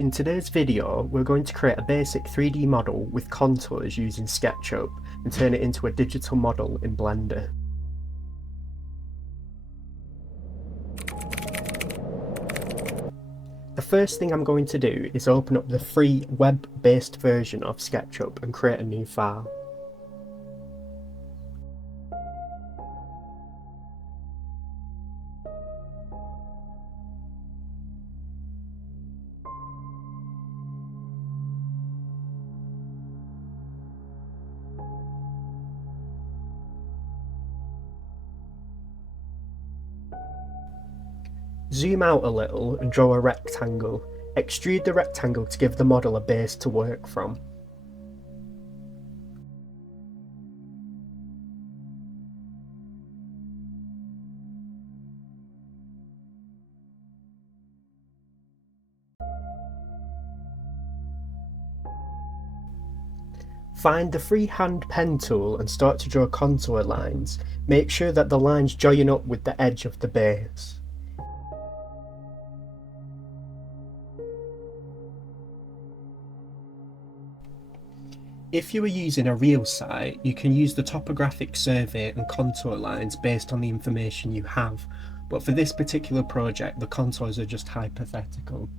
In today's video, we're going to create a basic 3D model with contours using SketchUp and turn it into a digital model in Blender. The first thing I'm going to do is open up the free web-based version of SketchUp and create a new file. Zoom out a little and draw a rectangle. Extrude the rectangle to give the model a base to work from. Find the freehand pen tool and start to draw contour lines. Make sure that the lines join up with the edge of the base. If you are using a real site, you can use the topographic survey and contour lines based on the information you have, but for this particular project the contours are just hypothetical.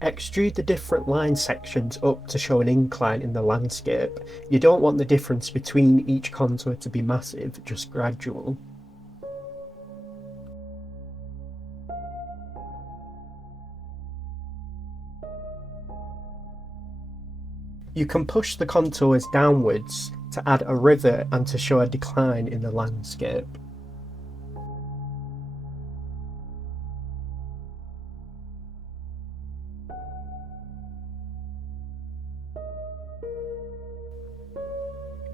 Extrude the different line sections up to show an incline in the landscape. You don't want the difference between each contour to be massive, just gradual. You can push the contours downwards to add a river and to show a decline in the landscape.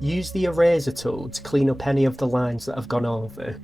Use the eraser tool to clean up any of the lines that have gone over.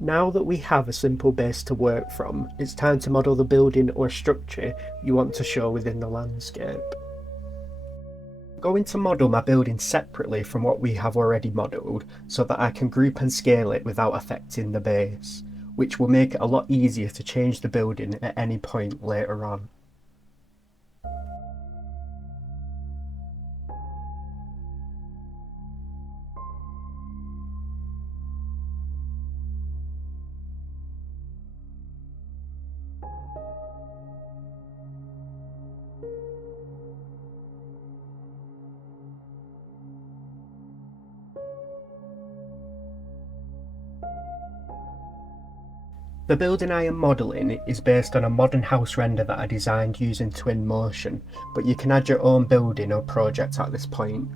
Now that we have a simple base to work from, it's time to model the building or structure you want to show within the landscape. I'm going to model my building separately from what we have already modelled so that I can group and scale it without affecting the base, which will make it a lot easier to change the building at any point later on. The building I am modelling is based on a modern house render that I designed using Twinmotion, but you can add your own building or project at this point.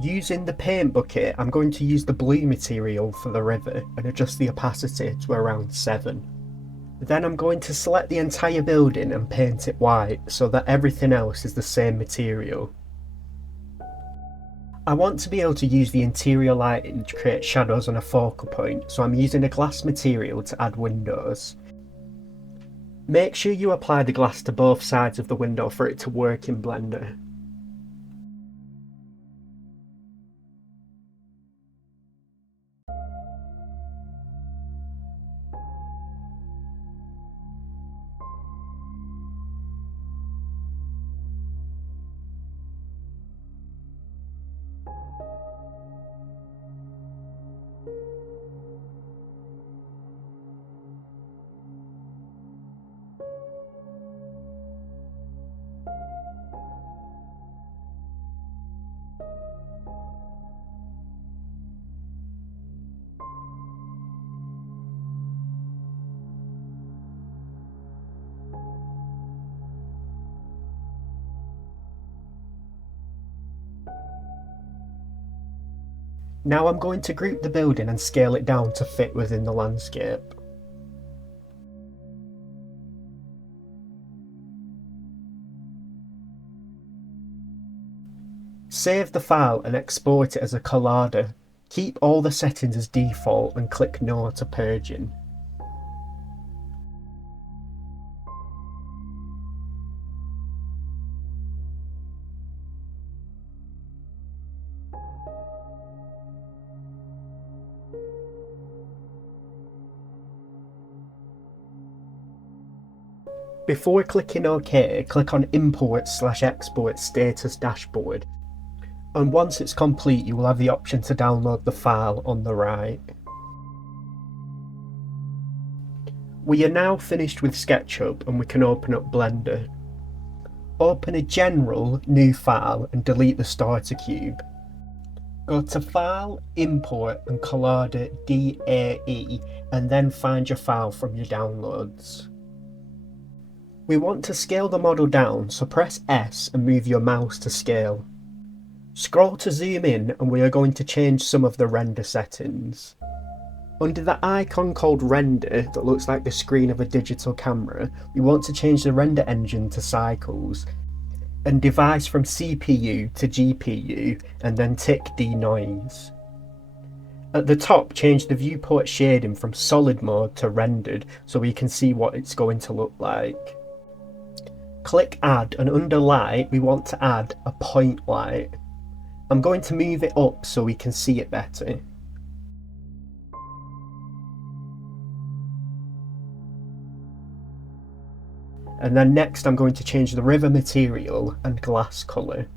Using the paint bucket, I'm going to use the blue material for the river and adjust the opacity to around 7. Then I'm going to select the entire building and paint it white so that everything else is the same material. I want to be able to use the interior lighting to create shadows on a focal point, so I'm using a glass material to add windows. Make sure you apply the glass to both sides of the window for it to work in Blender. Now I'm going to group the building and scale it down to fit within the landscape. Save the file and export it as a collider. Keep all the settings as default and click No to purging. Before clicking OK, click on Import/Export Status Dashboard, and once it's complete you will have the option to download the file on the right. We are now finished with SketchUp and we can open up Blender. Open a General New File and delete the starter cube. Go to File, Import and Collider DAE and then find your file from your downloads. We want to scale the model down, so press S and move your mouse to scale. Scroll to zoom in and we are going to change some of the render settings. Under the icon called Render that looks like the screen of a digital camera, we want to change the render engine to cycles, and device from CPU to GPU, and then tick denoise. At the top, change the viewport shading from solid mode to rendered so we can see what it's going to look like. Click Add, and under Light we want to add a point light. I'm going to move it up so we can see it better. And then next I'm going to change the river material and glass colour.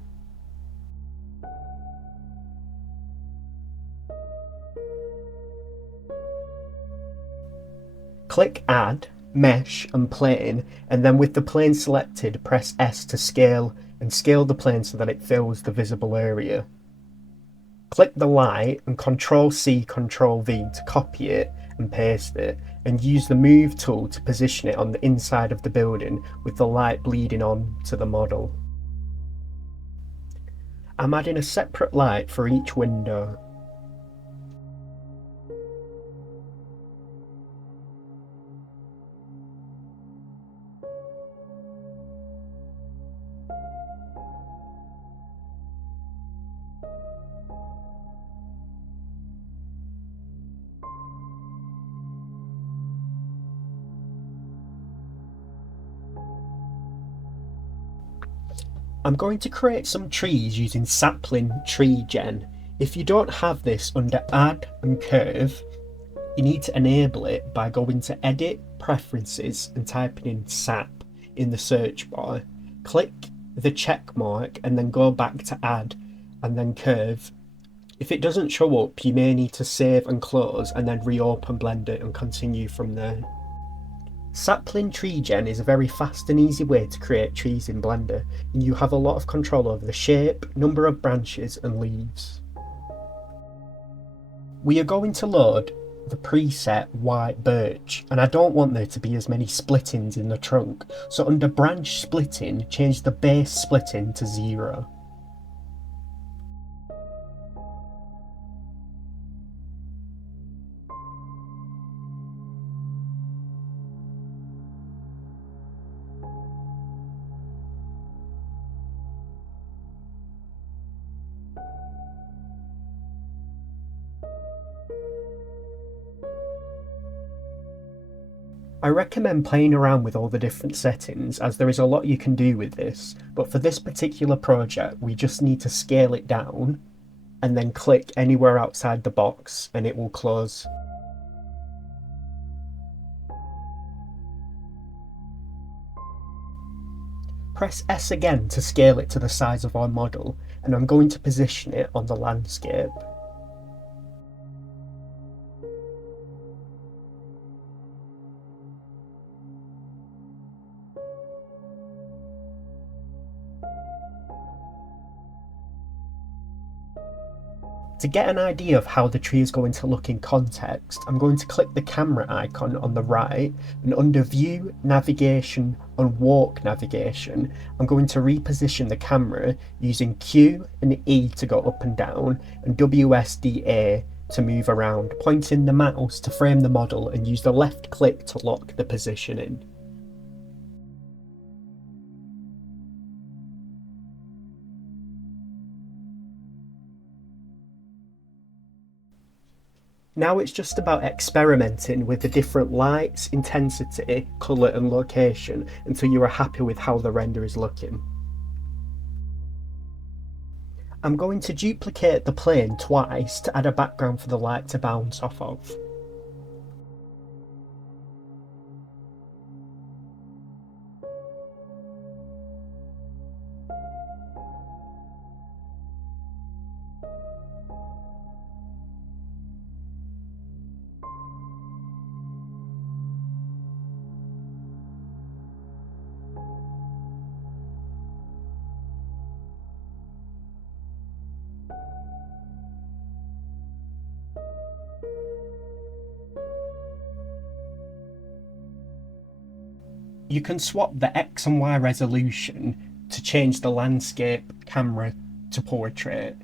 Click Add, Mesh and Plane, and then with the plane selected press S to scale and scale the plane so that it fills the visible area. Click the light and Ctrl-C, Ctrl-V to copy it and paste it, and use the Move tool to position it on the inside of the building with the light bleeding on to the model. I'm adding a separate light for each window. I'm going to create some trees using sapling tree gen. If you don't have this under add and curve, you need to enable it by going to edit, preferences and typing in sap in the search bar. Click the check mark and then go back to add and then curve. If it doesn't show up, you may need to save and close and then reopen Blender and continue from there. Sapling tree gen is a very fast and easy way to create trees in Blender, and you have a lot of control over the shape, number of branches and leaves. We are going to load the preset white birch, and I don't want there to be as many splittings in the trunk, so under branch splitting, change the base splitting to 0. I recommend playing around with all the different settings, as there is a lot you can do with this, but for this particular project we just need to scale it down and then click anywhere outside the box and it will close. Press S again to scale it to the size of our model, and I'm going to position it on the landscape. To get an idea of how the tree is going to look in context, I'm going to click the camera icon on the right, and under View, Navigation and Walk Navigation, I'm going to reposition the camera using Q and E to go up and down and WSDA to move around, pointing the mouse to frame the model and use the left click to lock the positioning. Now it's just about experimenting with the different lights, intensity, colour and location until you are happy with how the render is looking. I'm going to duplicate the plane twice to add a background for the light to bounce off of. You can swap the X and Y resolution to change the landscape camera to portrait.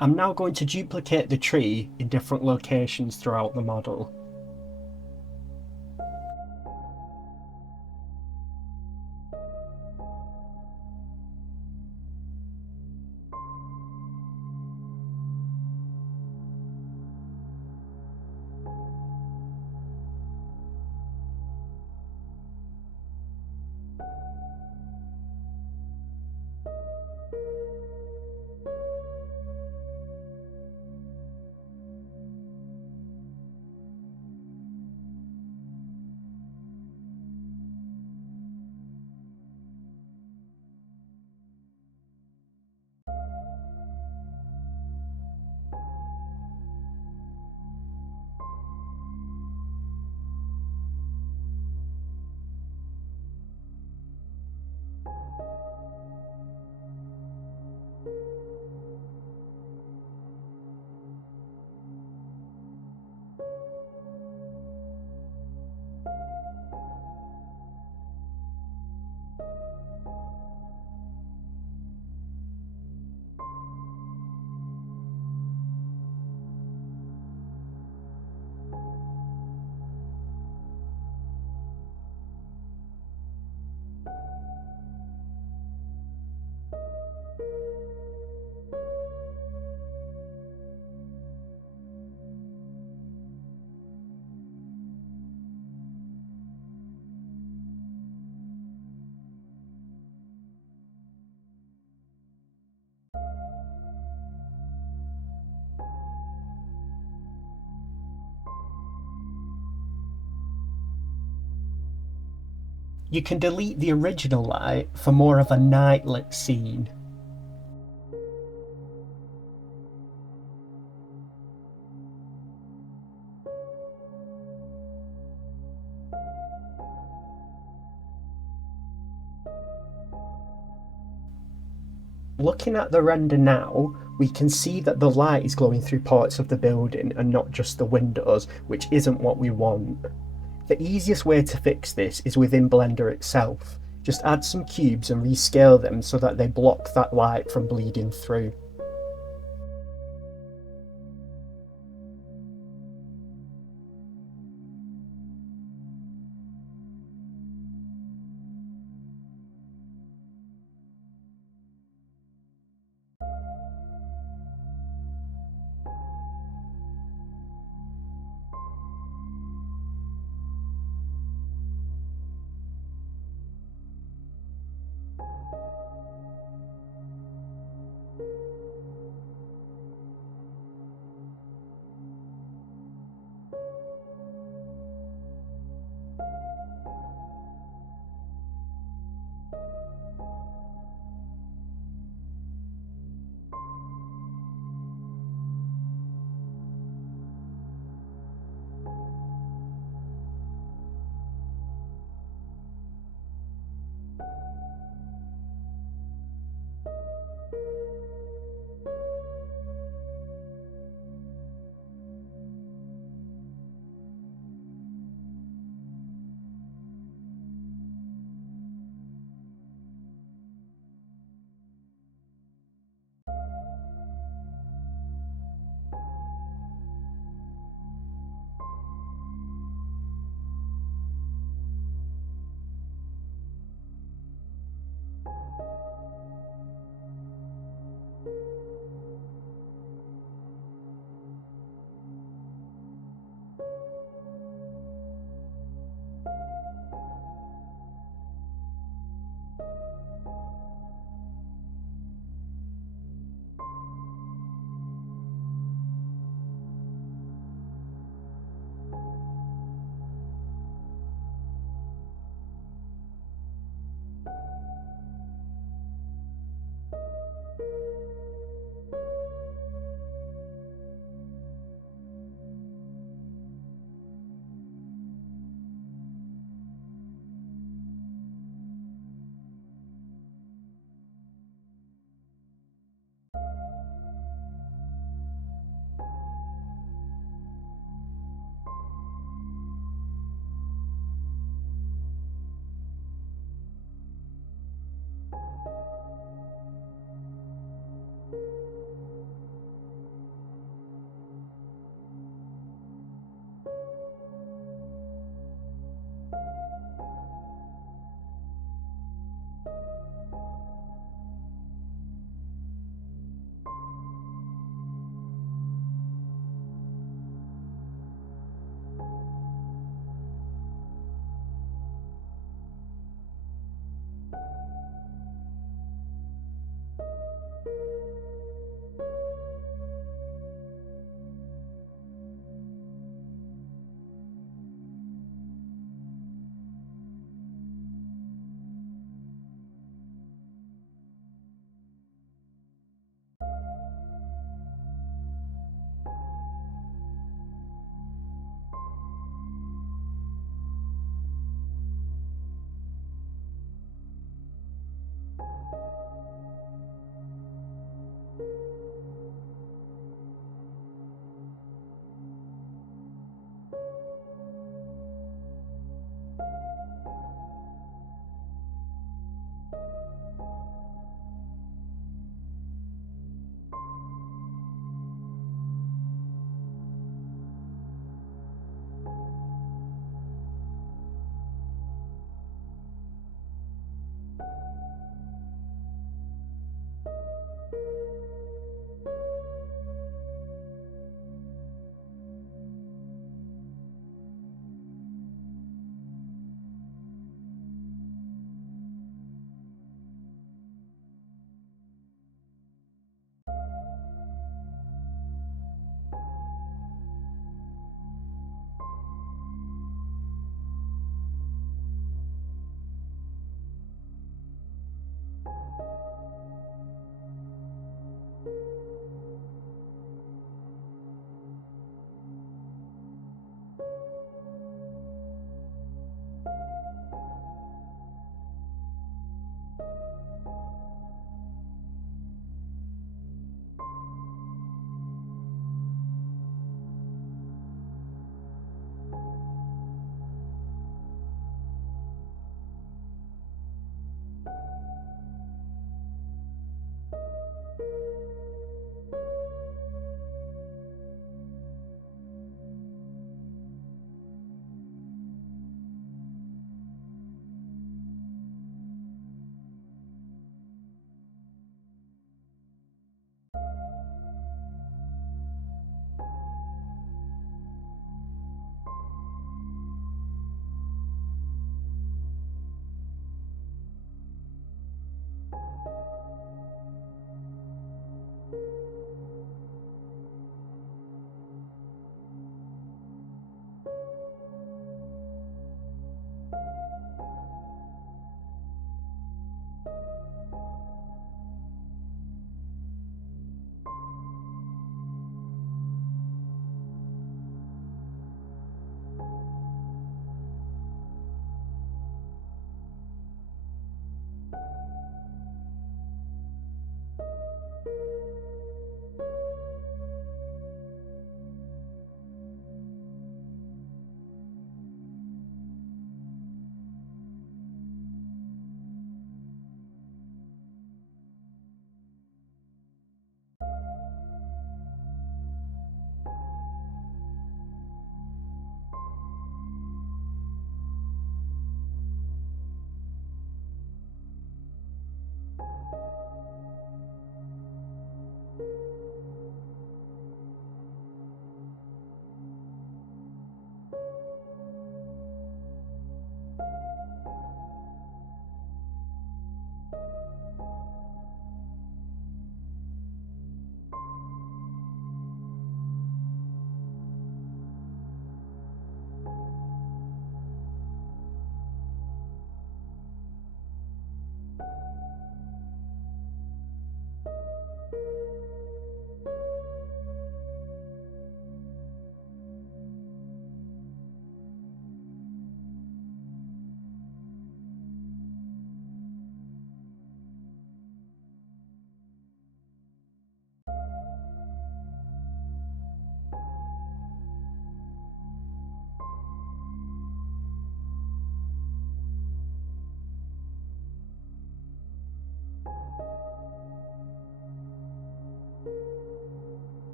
I'm now going to duplicate the tree in different locations throughout the model. You can delete the original light for more of a night lit scene. Looking at the render now, we can see that the light is glowing through parts of the building and not just the windows, which isn't what we want. The easiest way to fix this is within Blender itself. Just add some cubes and rescale them so that they block that light from bleeding through.